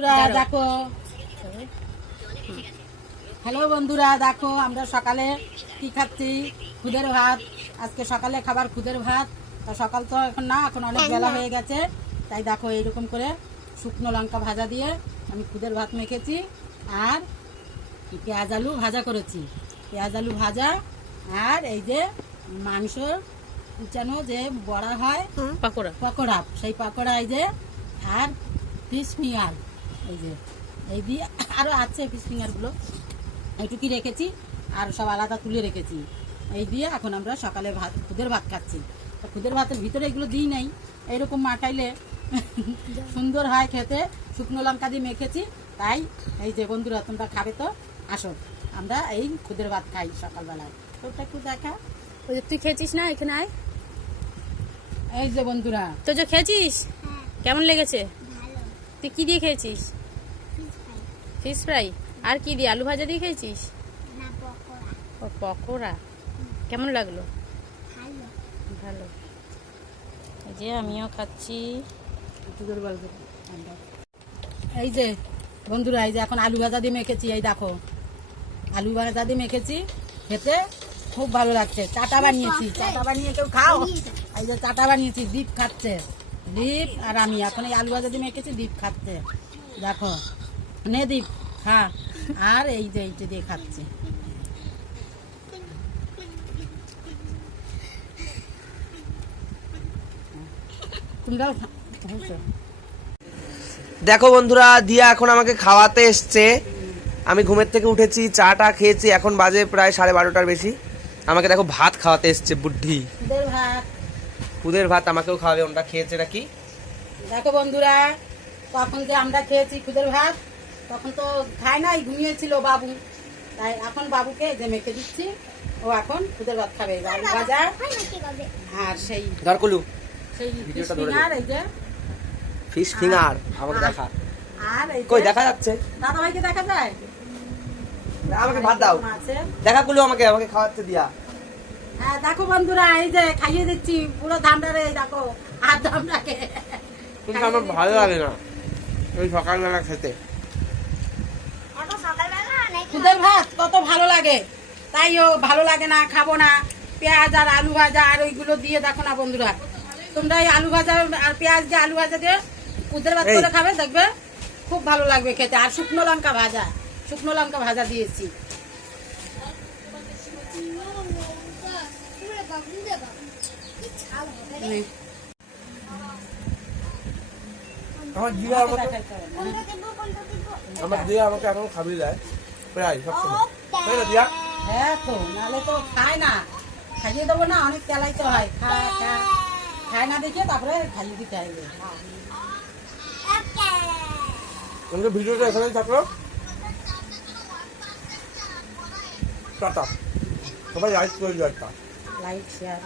বন্ধুরা দেখো, হ্যালো বন্ধুরা দেখো, আমরা সকালে কি খাচ্ছি? খুদের ভাত। আজকে সকালে খাবার খুদের ভাত। তা সকাল তো এখন না, এখন অনেক বেলা হয়ে গেছে, তাই দেখো এইরকম করে শুকনো লঙ্কা ভাজা দিয়ে আমি খুদের ভাত মেখেছি। আর পেঁয়াজ আলু ভাজা করেছি, পেঁয়াজ আলু ভাজা। আর এই যে মাংস কুচানো যে বড়া হয়, পকোড়া পকোড়া, সেই পকোড়া এই যে। আর ফিশ ফিঙ্গার এই যে, এই দিয়ে আরও আছে ফিশ ফিঙ্গারগুলো, এইটুকুই রেখেছি। আর সব আলাদা তুলে রেখেছি। এই দিয়ে এখন আমরা সকালে ভাত, খুদের ভাত খাচ্ছি। তো খুদের ভাতের ভিতরে এগুলো দিই নাই, এইরকম মাখাইলে সুন্দর হয় খেতে। শুকনো লঙ্কা দিয়ে মেখেছি, তাই এই যে বন্ধুরা তোমরা খাবে তো আসো, আমরা এই খুদের ভাত খাই সকালবেলায়। তোরটা একটু দেখা। ওই যে তুই খেয়েছিস না, এখানে আয়। এই যে বন্ধুরা, তো যে খেয়েছিস কেমন লেগেছে? তুই কি দিয়ে খেয়েছিস? Fish fry. আর কি দিয়ে? আলু ভাজা দিয়ে খেয়েছিস? ও পকোড়া। কেমন লাগলো? ভালো। এই যে আমিও খাচ্ছি। এই যে বন্ধুরা, এই যে এখন আলু ভাজা দিয়ে মেখেছি। এই দেখো আলু ভাজা দিয়ে মেখেছি, খেতে খুব ভালো লাগছে। চাটা বানিয়েছি, চাটা বানিয়ে কেউ খাও? এই যে চাটা বানিয়েছি, দীপ খাচ্ছে। দীপ আর আমি এখন এই আলু ভাজা দিয়ে মেখেছি, দীপ খাচ্ছে। দেখো নে দীপ খা। আর এই যে এইটা দিয়ে খাচ্ছে। তোমরাও দেখো বন্ধুরা, দিয়া এখন আমাকে খাওয়াতে এসছে। আমি ঘুমের থেকে উঠেছি, চাটা খেয়েছি, এখন বাজে প্রায় 12:30টার বেশি। আমাকে দেখো ভাত খাওয়াতে এসছে বুদ্ধি। খুদের ভাত, খুদের ভাত আমাকেও খাওয়াবে। ওটা খেয়েছে নাকি দেখো বন্ধুরা, তখন যে আমরা খেয়েছি খুদের ভাত, তখন তো খায় নাই, ঘুমিয়েছিল বাবু। তাই এখন বাবুকে যে মেখে দিচ্ছি, ও এখন খুদের ভাত খাবে। আলু ভাজা আর সেই ধরকুলু সেই ফিশ ভিডিওটা ধরে ফিঙ্গার, এই যে। ফিশ ফিঙ্গার আমাকে দেখা। আর এই কই দেখা যাচ্ছে? দাদা ভাইকে দেখা যায়? আমাকে ভাত দাও। আছে। দেখা কুলু, আমাকে আমাকে খাওয়াতে দিয়া। হ্যাঁ দেখো বন্ধুরা, এই যে খাইয়ে দিচ্ছি পুরো ধামড়ারে। এই দেখো আর ধামড়াকে। কিন্তু আমার ভালো লাগে না ওই সকালবেলা খেতে। খুদের ভাত কত ভালো লাগে, তাই ও ভালো লাগে না, খাবো না। পেঁয়াজ আর আলু ভাজা আর ওইগুলো দিয়ে দেখো না বন্ধুরা, তোমরা এই আলু ভাজা আর পেঁয়াজ দিয়ে আলু ভাজা দিয়ে খুদের ভাত করে খাবে, দেখবে খুব ভালো লাগবে খেতে। আর শুকনো লঙ্কা ভাজা, শুকনো লঙ্কা ভাজা দিয়েছি। আমার দিয়া আমাকে এখন খাবি দেয় প্রায় সবসময়, তাই না দিয়া? হ্যাঁ তো, নাহলে তো খায় না। খাইয়ে দেবো না, অনেক তেলাই তো হয়। খায় না দেখে তারপরে খাইয়ে দিতে হবে। আমাদের ভিডিওটা এখানেই থাকলো। টাটা, সবাই লাইক করে দিও একটা। Like share.